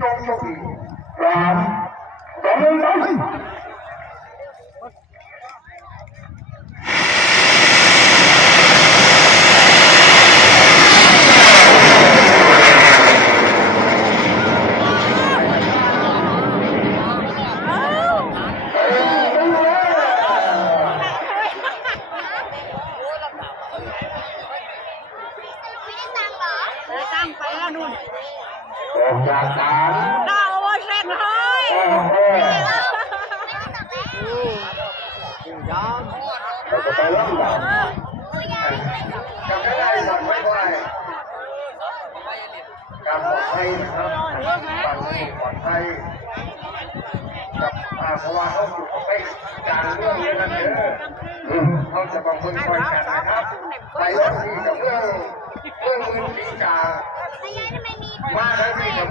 จงโชคดี3 2 1ไปตั้งไปแล้วนู่น ออกจากศาล ดาวว่าเซ็งให้ เราจะไปเริ่มกันจำได้จำไม่ได้การปลอดภัยนะครับการปลอดภัยกับเพราะว่าเขาอยู่กับไปการเรื่องนี้นั่นเองเขาจะบางคนคอยกันนะครับไปวันที่กับเรื่องมือปีกามาได้ที่กับ